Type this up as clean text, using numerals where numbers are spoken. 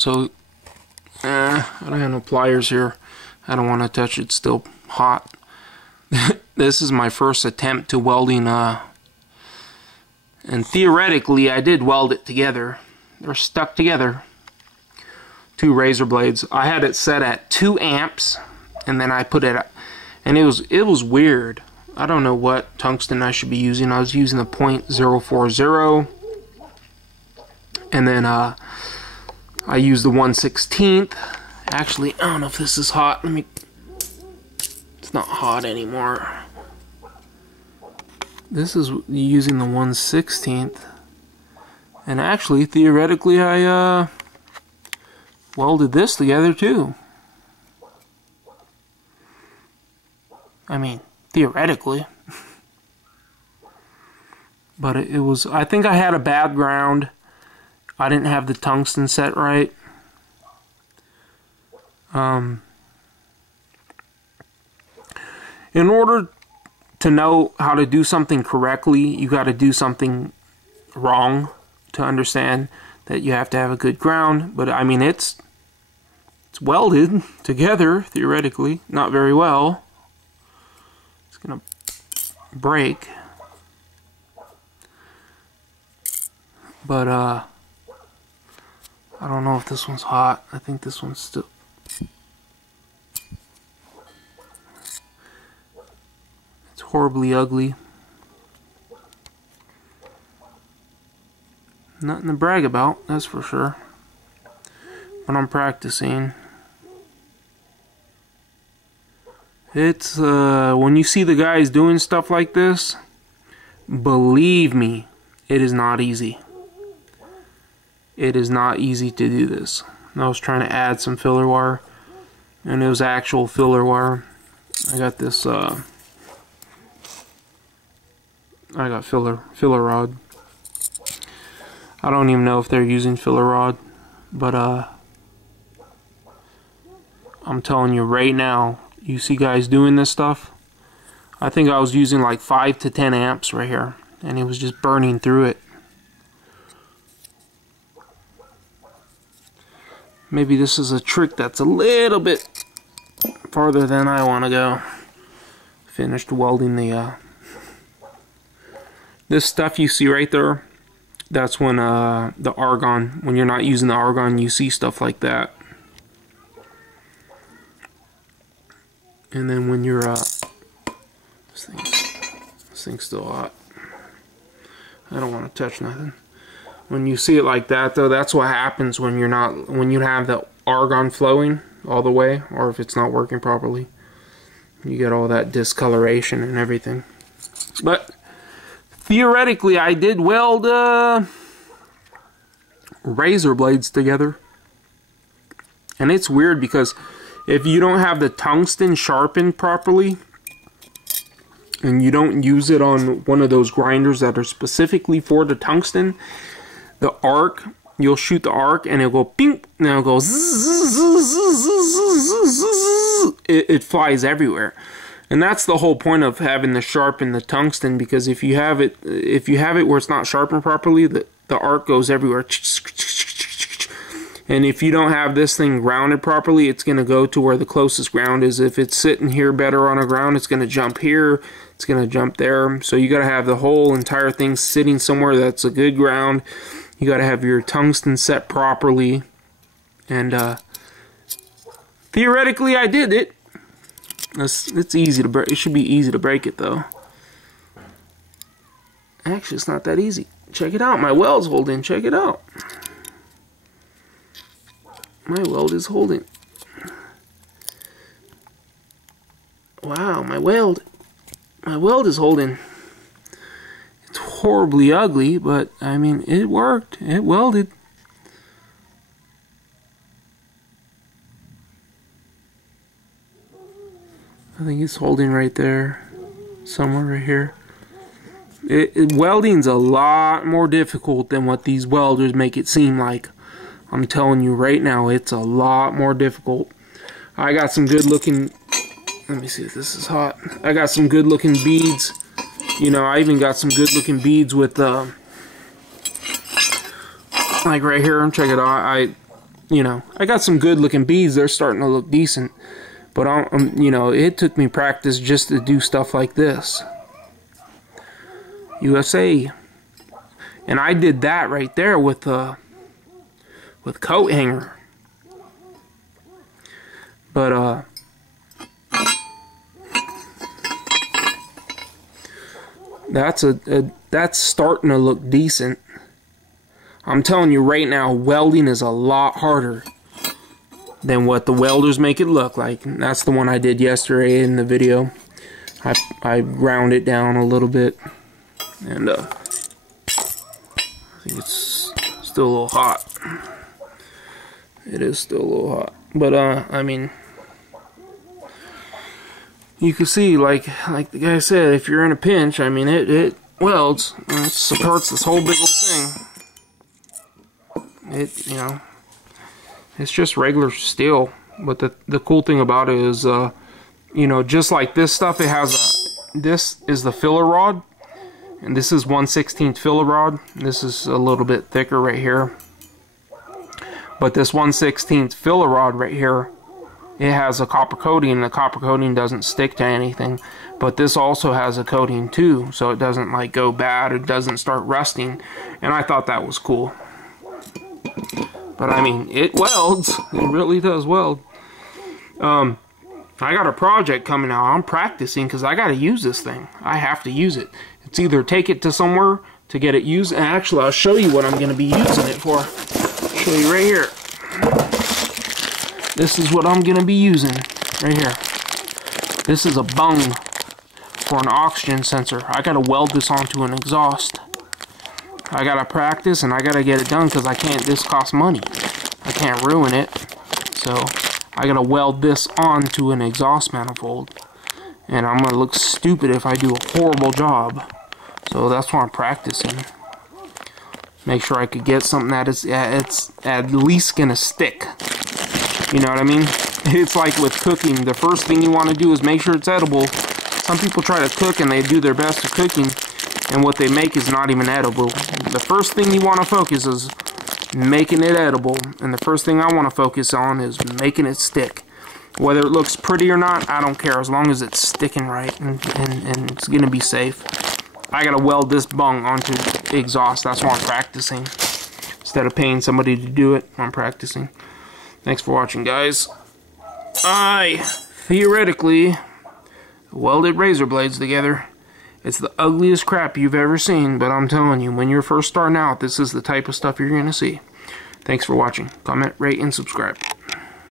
So, I don't have no pliers here. I don't want to touch it. It's still hot. This is my first attempt to welding, and theoretically I did weld it together. They're stuck together. Two razor blades. I had it set at 2 amps, and then I put it, and it was weird. I don't know what tungsten I should be using. I was using the .040, and then I used the 1/16. Actually, I don't know if this is hot. It's not hot anymore. This is using the 1/16, and actually, theoretically, I welded this together too. I mean, theoretically. But it was, I think I had a bad ground. I didn't have the tungsten set right. In order to know how to do something correctly, you got to do something wrong to understand that you have to have a good ground. But I mean, it's welded together theoretically, not very well. It's gonna break, but I don't know if this one's hot. I think this one's still. It's horribly ugly. Nothing to brag about, that's for sure. When I'm practicing, it's when you see the guys doing stuff like this, believe me, it is not easy. It is not easy to do this. I was trying to add some filler wire, and it was actual filler wire. I got this I got filler rod. I don't even know if they're using filler rod, but I'm telling you right now, you see guys doing this stuff. I think I was using like 5 to 10 amps right here, and it was just burning through it. Maybe this is a trick that's a little bit farther than I want to go. Finished welding the this stuff you see right there. That's when the argon, when you're not using the argon, you see stuff like that. And then when you're this thing's still hot. I don't want to touch nothing. When you see it like that, though, that's what happens when you have the argon flowing all the way, or if it's not working properly. You get all that discoloration and everything. But theoretically, I did weld razor blades together. And it's weird because if you don't have the tungsten sharpened properly, and you don't use it on one of those grinders that are specifically for the tungsten, the arc, you'll shoot the arc and it'll go ping, and it'll go zzz, it flies everywhere. And that's the whole point of having to sharpen the tungsten, because if you have it where it's not sharpened properly, the arc goes everywhere. And if you don't have this thing grounded properly, it's going to go to where the closest ground is. If it's sitting here better on the ground, it's going to jump here, it's going to jump there. So you got to have the whole entire thing sitting somewhere that's a good ground. You got to have your tungsten set properly. And theoretically, I did it. It's easy to break. It should be easy to break it, though. Actually, it's not that easy. Check it out. My weld's holding. Check it out. My weld is holding. Wow, my weld is holding. It's horribly ugly, but I mean, it worked. It welded. I think it's holding right there, somewhere right here. Welding's a lot more difficult than what these welders make it seem like. I'm telling you right now, it's a lot more difficult. I got some good looking, let me see if this is hot. I got some good looking beads. You know, I even got some good looking beads with like right here, check it out. you know, I got some good looking beads. They're starting to look decent. But, you know, it took me practice just to do stuff like this. USA. And I did that right there with coat hanger. But, that's starting to look decent. I'm telling you right now, welding is a lot harder than what the welders make it look like. And that's the one I did yesterday in the video. I ground it down a little bit, and I think it's still a little hot. It is still a little hot, but I mean, you can see, like the guy said, if you're in a pinch, I mean, it welds and it supports this whole big old thing. It, you know, it's just regular steel, but the cool thing about it is, you know, just like this stuff, it has this is the filler rod, and this is 1/16 filler rod. This is a little bit thicker right here, but this 1/16 filler rod right here, it has a copper coating, and the copper coating doesn't stick to anything. But this also has a coating too, so it doesn't like go bad, it doesn't start rusting, and I thought that was cool. But I mean, it welds. It really does weld. I got a project coming out. I'm practicing because I got to use this thing. I have to use it. It's either take it to somewhere to get it used. And actually, I'll show you what I'm going to be using it for. I'll show you right here. This is what I'm going to be using right here. This is a bung for an oxygen sensor. I got to weld this onto an exhaust. I gotta practice and I gotta get it done because I can't, this costs money. I can't ruin it. So I gotta weld this onto an exhaust manifold. And I'm gonna look stupid if I do a horrible job. So that's why I'm practicing. Make sure I could get something that is it's at least gonna stick. You know what I mean? It's like with cooking. The first thing you want to do is make sure it's edible. Some people try to cook and they do their best at cooking, and what they make is not even edible. The first thing you want to focus is making it edible, and the first thing I want to focus on is making it stick. Whether it looks pretty or not, I don't care, as long as it's sticking right and it's going to be safe. I got to weld this bung onto the exhaust. That's why I'm practicing. Instead of paying somebody to do it, I'm practicing. Thanks for watching, guys. I theoretically welded razor blades together. It's the ugliest crap you've ever seen, but I'm telling you, when you're first starting out, this is the type of stuff you're going to see. Thanks for watching. Comment, rate, and subscribe.